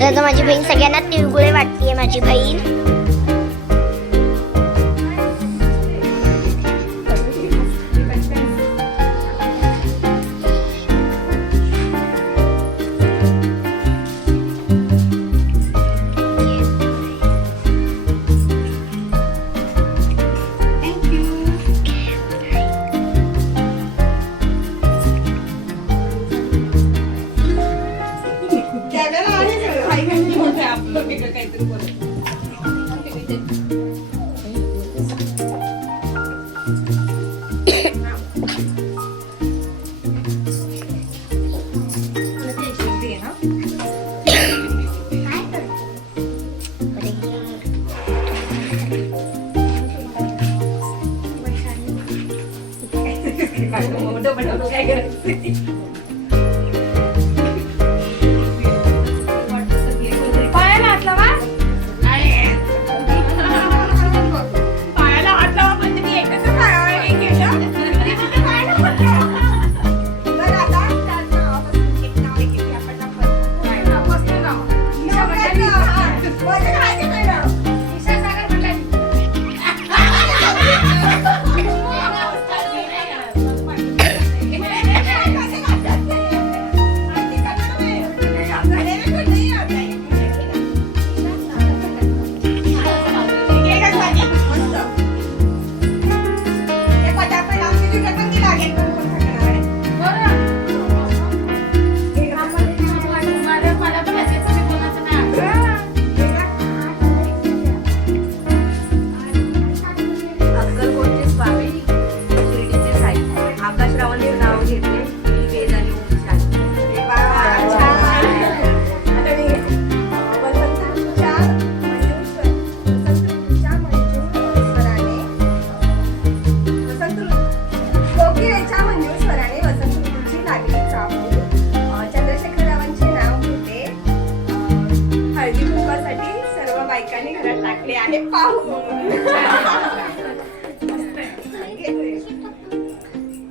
तर माझी बहीण सगळ्यांना तिळगुळे वाटतेय. माझी बहीण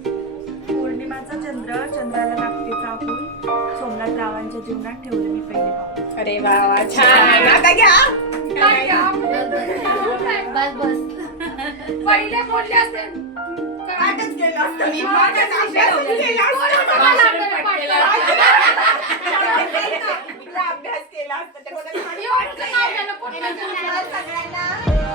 पौर्णिमाचा चंद्र चंद्राला लागते चाहूल सोमनाथ रावांच्या जीवनात ठेवले मी पहिले पाऊल. अरे वा वा छान. आता घ्या बस पहिले बोलले असते वाटच गेलं असतं मी वाटच अभ्यास केला अभ्यास केला असता तर सगळ्यांना